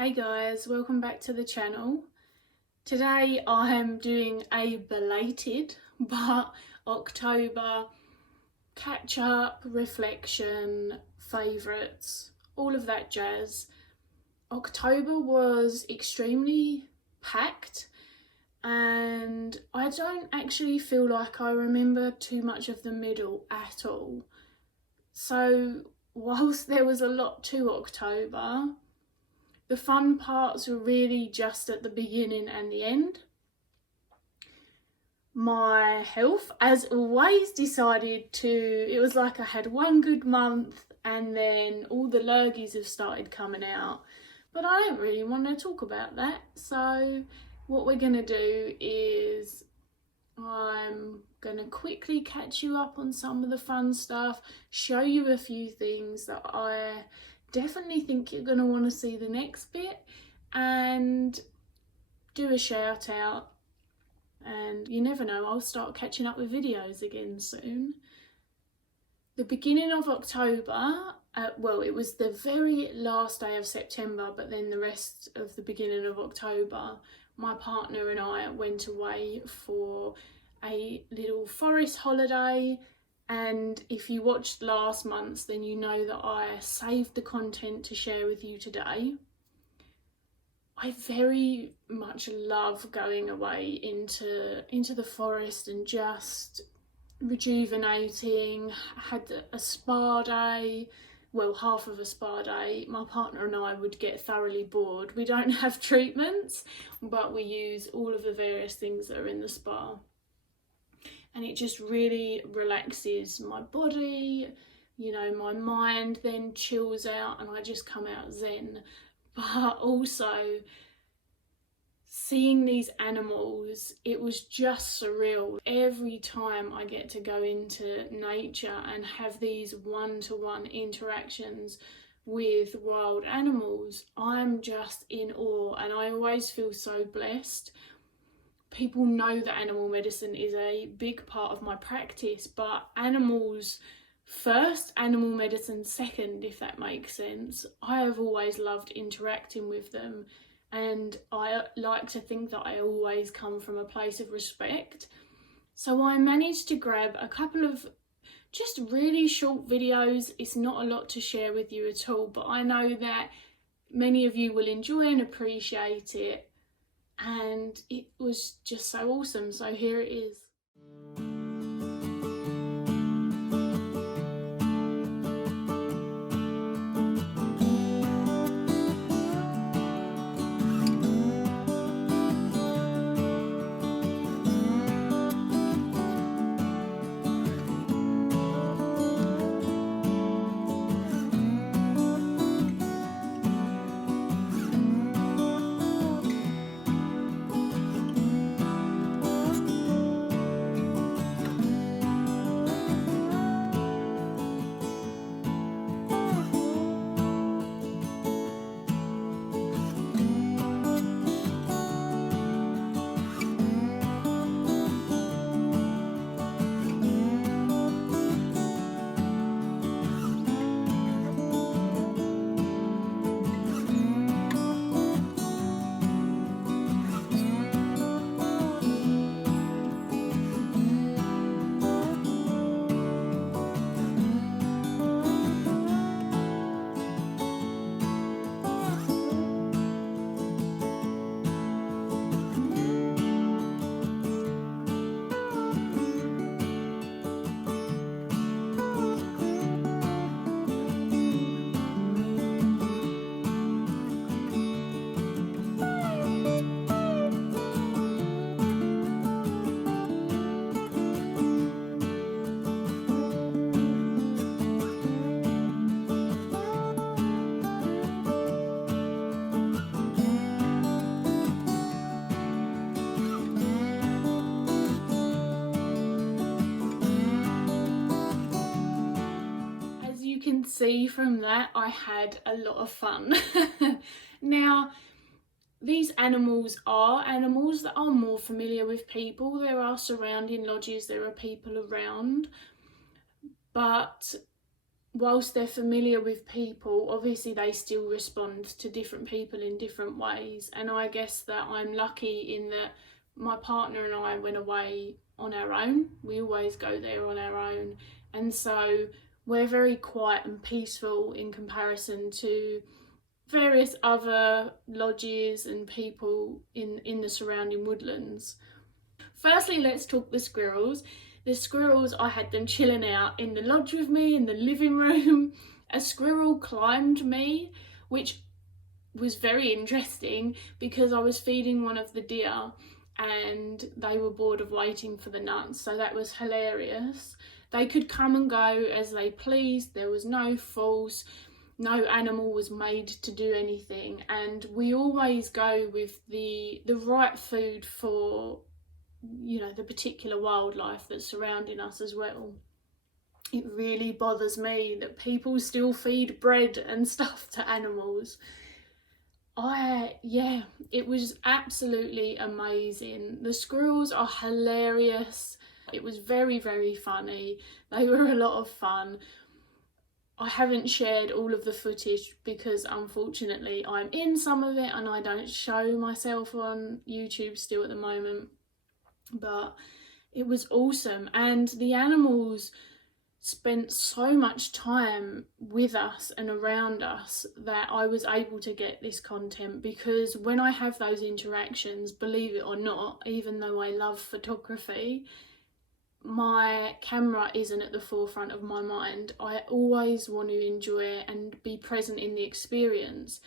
Hey guys, welcome back to the channel. Today I'm doing a belated but October catch up, reflection, favourites, all of that jazz. October was extremely packed and I don't actually feel like I remember too much of the middle at all. So whilst there was a lot to October, the fun parts were really just at the beginning and the end. My health, as always, it was like I had one good month and then all the lurgies have started coming out. But I don't really want to talk about that. So what we're going to do is I'm going to quickly catch you up on some of the fun stuff, show you a few things that I definitely think you're going to want to see the next bit, and do a shout out. And you never know, I'll start catching up with videos again soon. The beginning of October, well, it was the very last day of September, but then the rest of the beginning of October, my partner and I went away for a little forest holiday. And if you watched last month's, then you know that I saved the content to share with you today. I very much love going away into the forest and just rejuvenating. I had a spa day, well, half of a spa day. My partner and I would get thoroughly bored. We don't have treatments, but we use all of the various things that are in the spa. And it just really relaxes my body, you know, my mind then chills out and I just come out zen. But also seeing these animals, it was just surreal. Every time I get to go into nature and have these one-to-one interactions with wild animals, I'm just in awe and I always feel so blessed. People know that animal medicine is a big part of my practice, but animals first, animal medicine second, if that makes sense. I have always loved interacting with them, and I like to think that I always come from a place of respect. So I managed to grab a couple of just really short videos. It's not a lot to share with you at all, but I know that many of you will enjoy and appreciate it. And it was just so awesome. So here it is. See from that, I had a lot of fun. Now, these animals are animals that are more familiar with people. There are surrounding lodges, there are people around, but whilst they're familiar with people, obviously they still respond to different people in different ways. And I guess that I'm lucky in that my partner and I went away on our own. We always go there on our own. And so we're very quiet and peaceful in comparison to various other lodges and people in the surrounding woodlands. Firstly, let's talk the squirrels. The squirrels, I had them chilling out in the lodge with me in the living room. A squirrel climbed me, which was very interesting because I was feeding one of the deer and they were bored of waiting for the nuts, so that was hilarious. They could come and go as they pleased. There was no force. No animal was made to do anything, and we always go with the right food for, you know, the particular wildlife that's surrounding us as well. It really bothers me that people still feed bread and stuff to animals. It was absolutely amazing. The squirrels are hilarious. It was very, very funny. They were a lot of fun. I haven't shared all of the footage because unfortunately I'm in some of it and I don't show myself on YouTube still at the moment. But it was awesome, and the animals spent so much time with us and around us that I was able to get this content, because when I have those interactions, believe it or not, even though I love photography, my camera isn't at the forefront of my mind. I always want to enjoy and be present in the experience,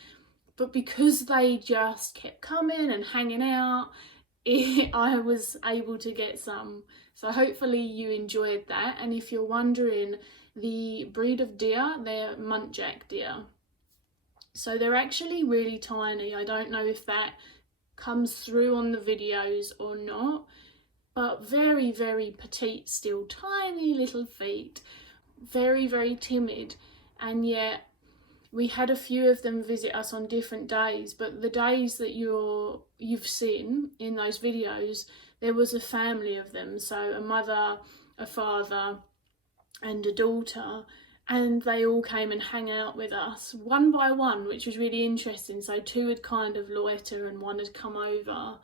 but because they just kept coming and hanging out, I was able to get some. So hopefully you enjoyed that. And if you're wondering, the breed of deer, they're muntjac deer. So they're actually really tiny. I don't know if that comes through on the videos or not, but very, very petite still, tiny little feet, very, very timid. And yet we had a few of them visit us on different days, but the days that you've seen in those videos, there was a family of them. So a mother, a father, and a daughter, and they all came and hang out with us one by one, which was really interesting. So two would kind of loiter and one had come over,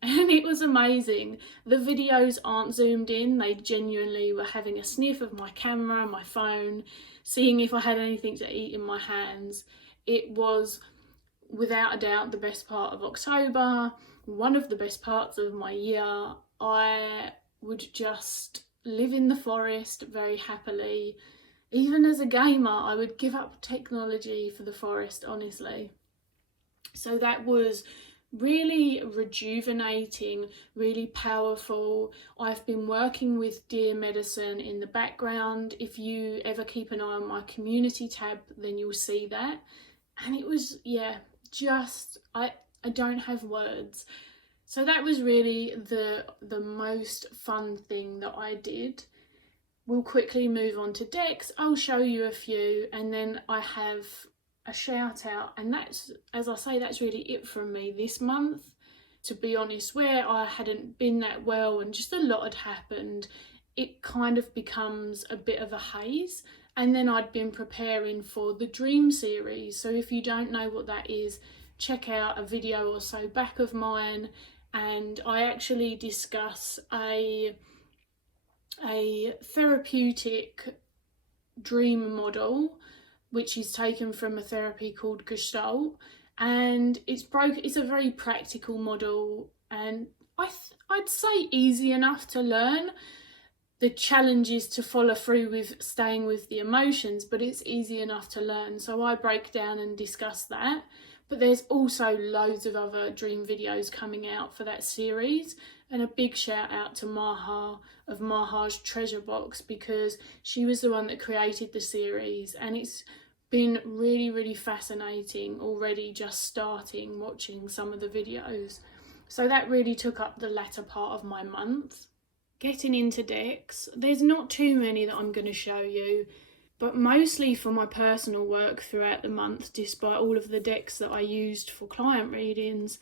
and it was amazing. The videos aren't zoomed in. They genuinely were having a sniff of my camera, my phone, seeing if I had anything to eat in my hands. It was without a doubt the best part of October, one of the best parts of my year. I would just live in the forest very happily. Even as a gamer, I would give up technology for the forest, honestly. So that was really rejuvenating, really powerful. I've been working with deer medicine in the background. If you ever keep an eye on my community tab, then you'll see that. And it was, I don't have words. So that was really the most fun thing that I did. We'll quickly move on to decks. I'll show you a few, and then I have a shout out, and that's, as I say, that's really it from me this month. To be honest, where I hadn't been that well and just a lot had happened, it kind of becomes a bit of a haze. And then I'd been preparing for the Dream series. So if you don't know what that is, check out a video or so back of mine, and I actually discuss a therapeutic dream model which is taken from a therapy called Gestalt, and it's a very practical model, and I'd say easy enough to learn. The challenge is to follow through with staying with the emotions, but it's easy enough to learn. So I break down and discuss that. But there's also loads of other dream videos coming out for that series. And a big shout out to Maha of Maha's Treasure Box, because she was the one that created the series, and it's been really, really fascinating already just starting watching some of the videos. So that really took up the latter part of my month. Getting into decks, there's not too many that I'm going to show you, but mostly for my personal work throughout the month, despite all of the decks that I used for client readings,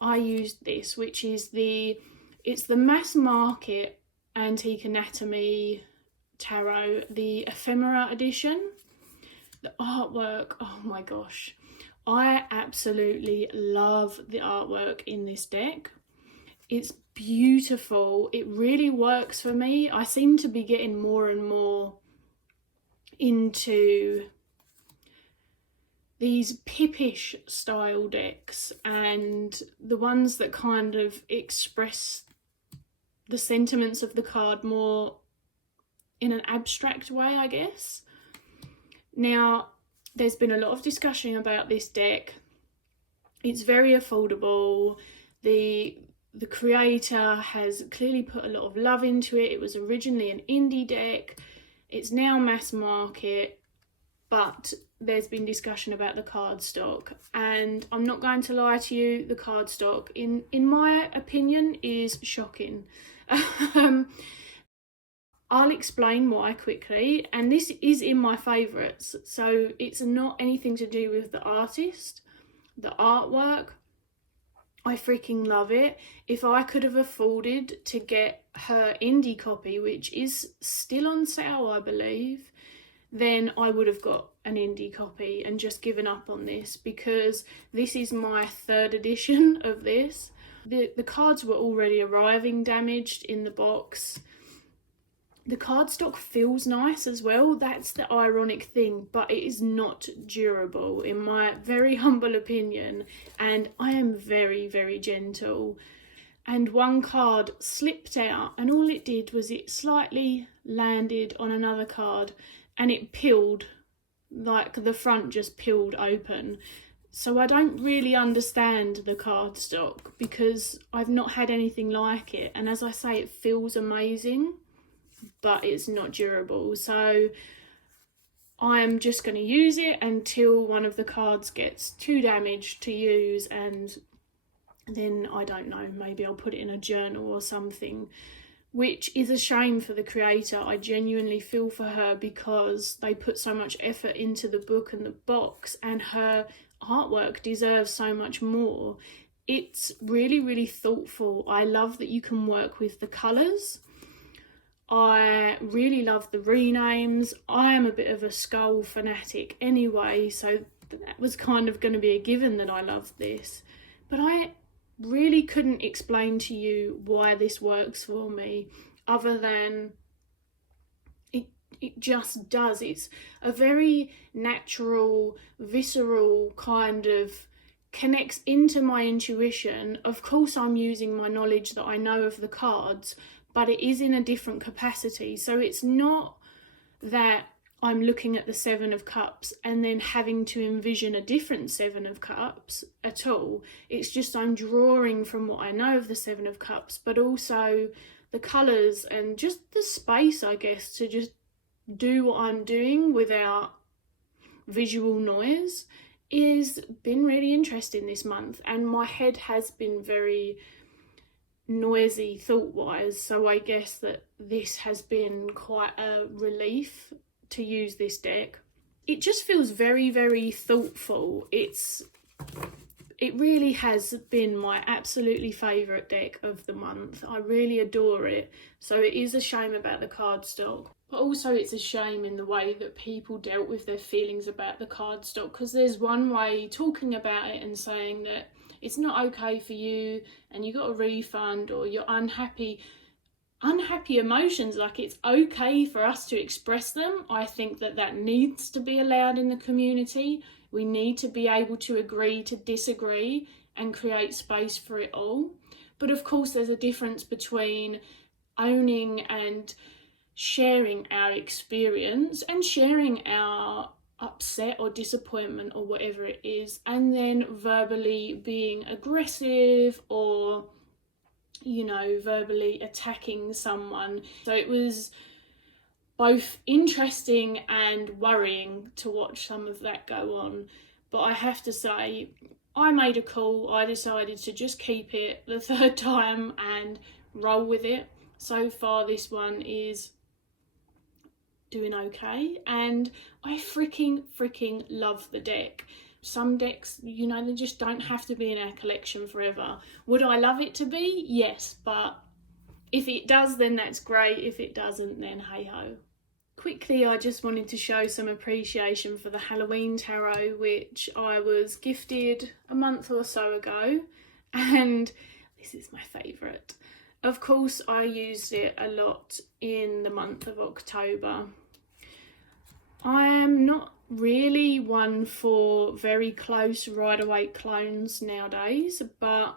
I used this, which is it's the mass market Antique Anatomy Tarot, the Ephemera edition. The artwork, oh my gosh. I absolutely love the artwork in this deck. It's beautiful. It really works for me. I seem to be getting more and more into these pippish style decks and the ones that kind of express the sentiments of the card more in an abstract way, I guess. Now, there's been a lot of discussion about this deck. It's very affordable. The creator has clearly put a lot of love into it. It was originally an indie deck. It's now mass market, but there's been discussion about the cardstock. And I'm not going to lie to you, the cardstock, in my opinion, is shocking. I'll explain why quickly, and this is in my favourites, so it's not anything to do with the artist. The artwork, I freaking love it. If I could have afforded to get her indie copy, which is still on sale, I believe, then I would have got an indie copy and just given up on this, because this is my 3rd edition of this. The cards were already arriving damaged in the box. The cardstock feels nice as well. That's the ironic thing, but it is not durable in my very humble opinion, and I am very, very gentle. And one card slipped out, and all it did was it slightly landed on another card and it peeled, like the front just peeled open. So I don't really understand the cardstock because I've not had anything like it, and as I say, it feels amazing, but it's not durable. So I'm just going to use it until one of the cards gets too damaged to use, and then I don't know, maybe I'll put it in a journal or something, which is a shame for the creator. I genuinely feel for her because they put so much effort into the book and the box, and her artwork deserves so much more. It's really, really thoughtful. I love that you can work with the colours. I really love the renames. I am a bit of a skull fanatic anyway, so that was kind of going to be a given that I love this. But I really couldn't explain to you why this works for me, other than it just does. It's a very natural, visceral kind of connects into my intuition. Of course, I'm using my knowledge that I know of the cards, but it is in a different capacity. So it's not that I'm looking at the 7 of Cups and then having to envision a different 7 of Cups at all. It's just I'm drawing from what I know of the 7 of Cups, but also the colours and just the space, I guess, to just do what I'm doing without visual noise is been really interesting this month. And my head has been very noisy thought-wise, so I guess that this has been quite a relief to use this deck. It just feels very, very thoughtful. It really has been my absolutely favourite deck of the month. I really adore it. So it is a shame about the cardstock, but also it's a shame in the way that people dealt with their feelings about the cardstock, because there's one way talking about it and saying that it's not okay for you and you got a refund or you're unhappy emotions, like it's okay for us to express them. I think that needs to be allowed in the community. We need to be able to agree to disagree and create space for it all. But of course there's a difference between owning and sharing our experience and sharing our upset or disappointment or whatever it is, and then verbally being aggressive or, you know, verbally attacking someone. So it was both interesting and worrying to watch some of that go on. But I have to say, I made a call. I decided to just keep it the 3rd time and roll with it. So far this one is doing okay, and I freaking love the deck. Some decks, you know, they just don't have to be in our collection forever. Would I love it to be? Yes, but if it does, then that's great. If it doesn't, then hey ho. Quickly, I just wanted to show some appreciation for the Halloween tarot, which I was gifted a month or so ago, and this is my favourite. Of course, I used it a lot in the month of October. I am not really one for very close Rider-Waite clones nowadays, but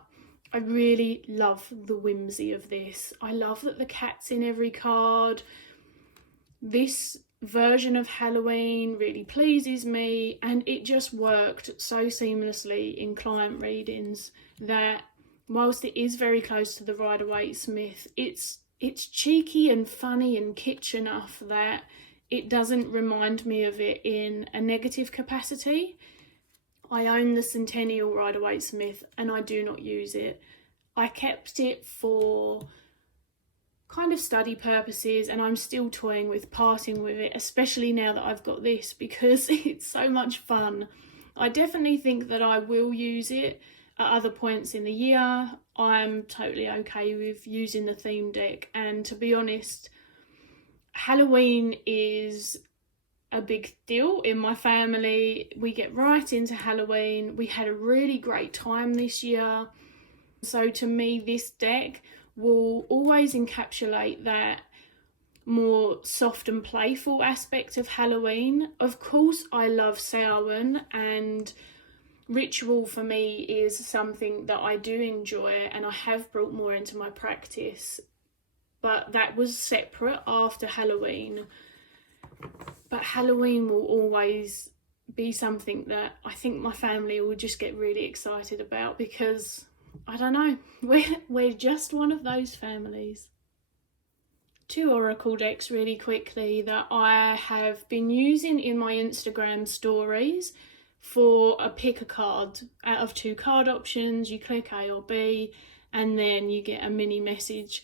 I really love the whimsy of this. I love that the cat's in every card. This version of Halloween really pleases me, and it just worked so seamlessly in client readings that whilst it is very close to the Rider-Waite Smith, it's cheeky and funny and kitsch enough that it doesn't remind me of it in a negative capacity. I own the Centennial Rider-Waite Smith and I do not use it. I kept it for kind of study purposes, and I'm still toying with parting with it, especially now that I've got this, because it's so much fun. I definitely think that I will use it at other points in the year. I'm totally okay with using the theme deck, and to be honest, Halloween is a big deal in my family. We get right into Halloween. We had a really great time this year. So to me, this deck will always encapsulate that more soft and playful aspect of Halloween. Of course, I love Samhain, and ritual for me is something that I do enjoy and I have brought more into my practice, but that was separate after Halloween. But Halloween will always be something that I think my family will just get really excited about, because I don't know, we're just one of those families. 2 oracle decks really quickly that I have been using in my Instagram stories for a pick a card. Out of 2 card options, you click A or B and then you get a mini message,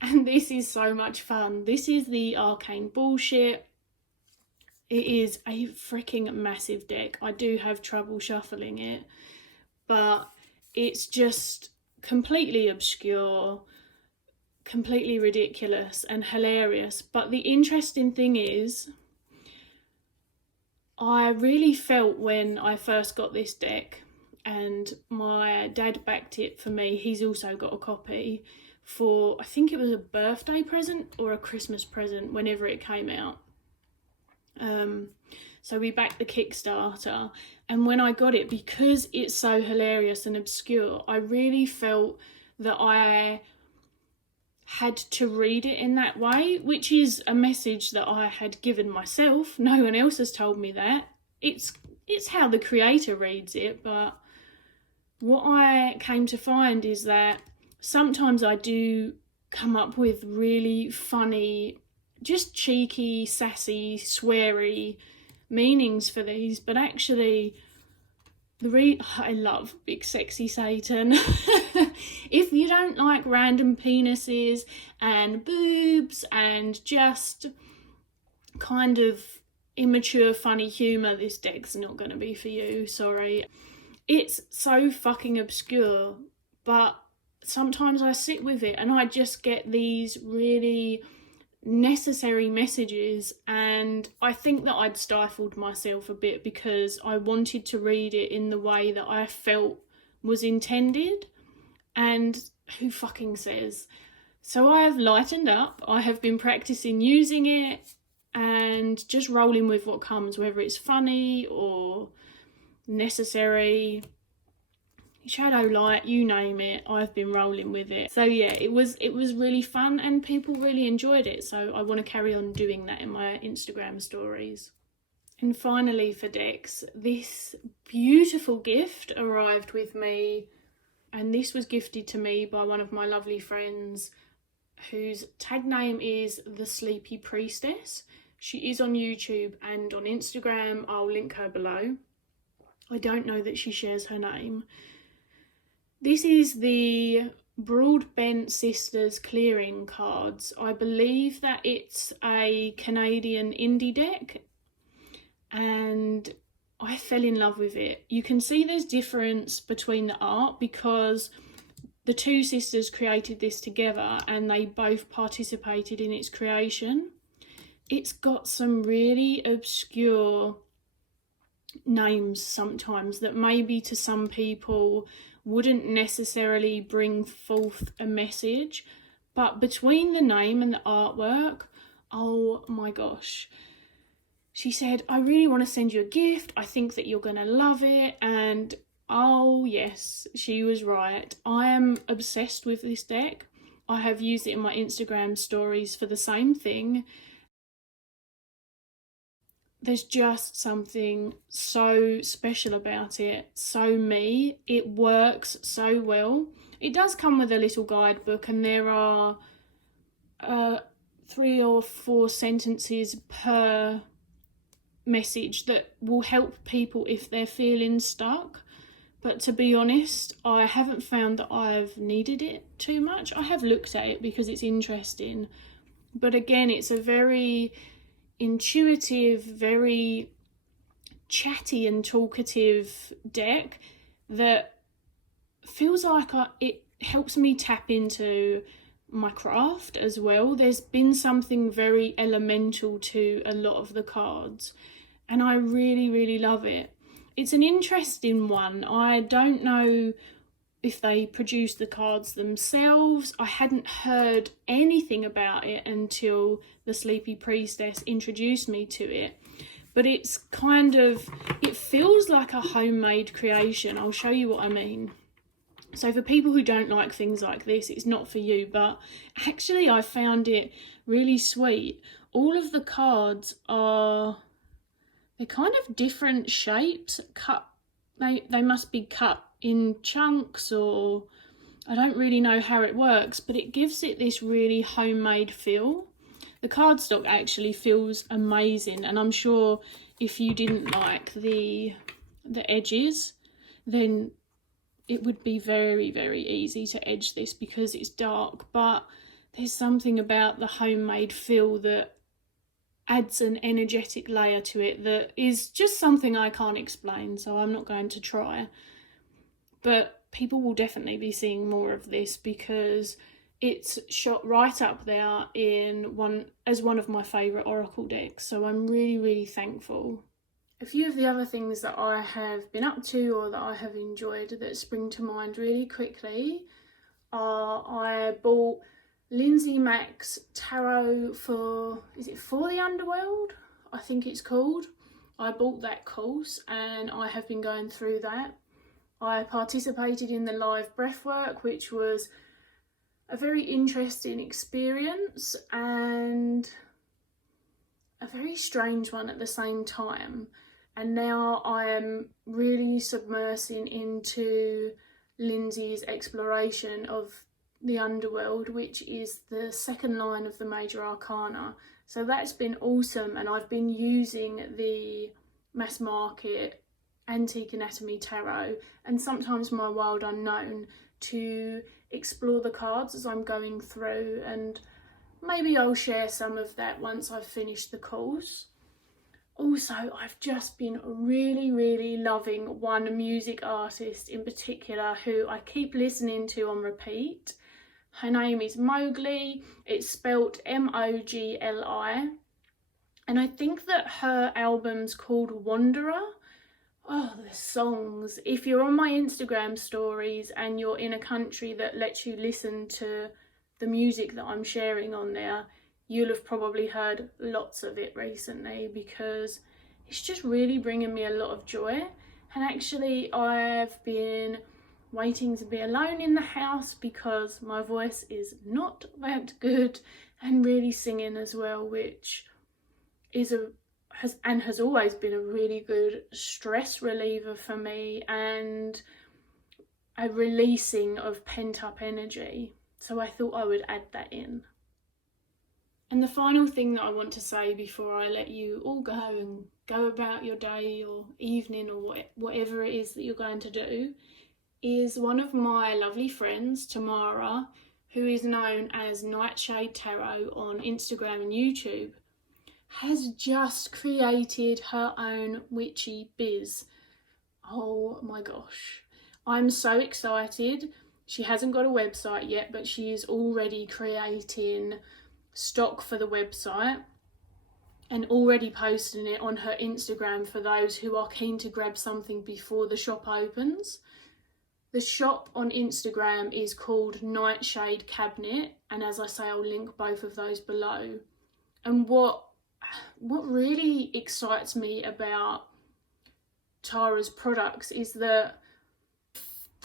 and this is so much fun. This is the Arcane Bullshit. It is a freaking massive deck. I do have trouble shuffling it, but it's just completely obscure, completely ridiculous and hilarious. But the interesting thing is, I really felt when I first got this deck, and my dad backed it for me, he's also got a copy, for I think it was a birthday present or a Christmas present whenever it came out. So we backed the Kickstarter, and when I got it, because it's so hilarious and obscure, I really felt that I had to read it in that way, which is a message that I had given myself. No one else has told me that. It's how the creator reads it, but what I came to find is that sometimes I do come up with really funny, just cheeky, sassy, sweary meanings for these, but actually I love Big Sexy Satan. If you don't like random penises and boobs and just kind of immature funny humour, this deck's not going to be for you, sorry. It's so fucking obscure, but sometimes I sit with it and I just get these really necessary messages, and I think that I'd stifled myself a bit because I wanted to read it in the way that I felt was intended, and who fucking says? So I have lightened up. I have been practicing using it and just rolling with what comes, whether it's funny or necessary, shadow light, you name it, I've been rolling with it. So yeah, it was really fun and people really enjoyed it, so I want to carry on doing that in my Instagram stories. And finally, for decks, this beautiful gift arrived with me, and this was gifted to me by one of my lovely friends whose tag name is the Sleepy Priestess. She is on YouTube and on Instagram. I'll link her below. I don't know that she shares her name. This is the Broadbent Sisters clearing cards. I believe that it's a Canadian indie deck, and I fell in love with it. You can see there's difference between the art because the 2 sisters created this together and they both participated in its creation. it's got some really obscure names sometimes that maybe to some people wouldn't necessarily bring forth a message, but between the name and the artwork, oh my gosh. She said, I really want to send you a gift. I think that you're going to love it. And oh yes, she was right. I am obsessed with this deck. I have used it in my Instagram stories for the same thing. There's just something so special about it, so me. It works so well. It does come with a little guidebook, and there are 3 or 4 sentences per message that will help people if they're feeling stuck. But to be honest, I haven't found that I've needed it too much. I have looked at it because it's interesting, but again, it's a very intuitive, very chatty and talkative deck that feels like it helps me tap into my craft as well. There's been something very elemental to a lot of the cards, and I really, really love it. It's an interesting one. I don't know if they produce the cards themselves. I hadn't heard anything about it until the Sleepy Priestess introduced me to it. But it's kind of, it feels like a homemade creation. I'll show you what I mean. So for people who don't like things like this, it's not for you, but actually I found it really sweet. All of the cards they're kind of different shapes, cut, they must be cut in chunks, or I don't really know how it works, but it gives it this really homemade feel. The cardstock actually feels amazing, and I'm sure if you didn't like the edges, then it would be very, very easy to edge this because it's dark, but there's something about the homemade feel that adds an energetic layer to it that is just something I can't explain, so I'm not going to try. But people will definitely be seeing more of this because it's shot right up there as one of my favourite oracle decks, so I'm really, really thankful. A few of the other things that I have been up to or that I have enjoyed that spring to mind really quickly are I bought Lindsay Mack's tarot for the Underworld? I think it's called. I bought that course and I have been going through that. I participated in the live breathwork, which was a very interesting experience and a very strange one at the same time. And now I am really submersing into Lindsay's exploration of the underworld, which is the second line of the major arcana. So that's been awesome, and I've been using the mass market antique anatomy tarot and sometimes my wild unknown to explore the cards as I'm going through, and maybe I'll share some of that once I've finished the course. Also, I've just been really, really loving one music artist in particular who I keep listening to on repeat. Her name is Mowgli. It's spelt Mogli, and I think that her album's called Wanderer. Oh, the songs. If you're on my Instagram stories and you're in a country that lets you listen to the music that I'm sharing on there, you'll have probably heard lots of it recently because it's just really bringing me a lot of joy. And actually I've been waiting to be alone in the house because my voice is not that good, and really singing as well, which is has always been a really good stress reliever for me and a releasing of pent up energy. So I thought I would add that in. And the final thing that I want to say before I let you all go and go about your day or evening or whatever it is that you're going to do is one of my lovely friends, Tamara, who is known as Nightshade Tarot on Instagram and YouTube, has just created her own witchy biz. Oh my gosh. I'm so excited. She hasn't got a website yet, but she is already creating stock for the website. and already posting it on her Instagram for those who are keen to grab something before the shop opens. The shop on Instagram is called Nightshade Cabinet, and as I say, I'll link both of those below. And what really excites me about Tara's products is the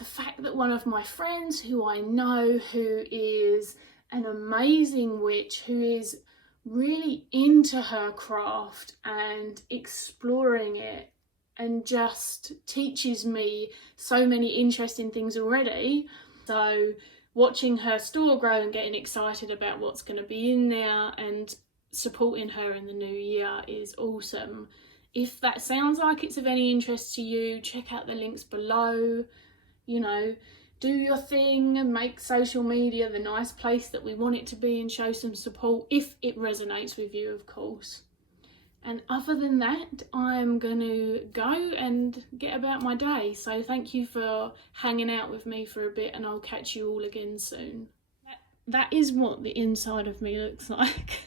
fact that one of my friends who I know, who is an amazing witch, who is really into her craft and exploring it, and just teaches me so many interesting things already. So watching her store grow and getting excited about what's going to be in there and supporting her in the new year is awesome. If that sounds like it's of any interest to you, check out the links below. You know, do your thing and make social media the nice place that we want it to be, and show some support if it resonates with you, of course. And other than that, I'm going to go and get about my day. So thank you for hanging out with me for a bit, and I'll catch you all again soon. That is what the inside of me looks like.